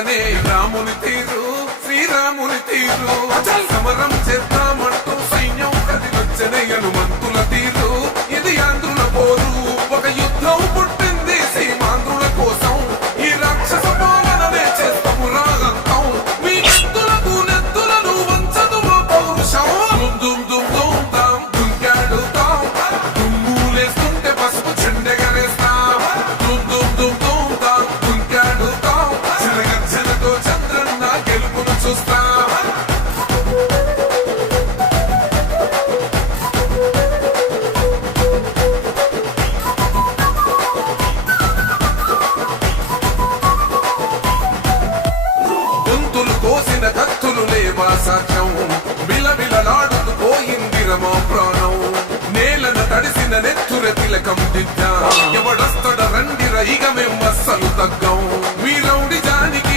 వచ్చనే రాముని తీరు శ్రీరాముని తీరు సమరం చేద్దామంటూ సైన్యం కదిలొచ్చనే హనుమంతుల తీరు ఇది ఆంధ్రుల పోరు ఒక యుద్ధం పుట్టింది సీమాంధ్రుల కోసం ఈ రాక్షస పాలననే చేస్తాము రాగంతం మీ నెత్తులకు నెత్తులను వంచదు మా పౌరుషం దుమ్ దుమ్ దుమ్ దాం దుంకాడుతాం దుమ్ములేస్తుంటే పసుపు చెండెగరేస్తాం దుమ్ దుమ్ దుమ్ దుమ్ దాం దుంకాడుతాం చిరగర్జనతో చంద్రన్న గెలుపును చూస్తాం గొంతులు కోసిన కత్తులు లేవా సాక్ష్యం విలవిలలాడుతూ పోయింది రమా ప్రాణం నేలను తడిసిన నెత్తుర తిలకం దిద్దా ఎవడొస్తడ రండి రైగ మేం అస్సలు తగ్గం మీ రౌడి జానికి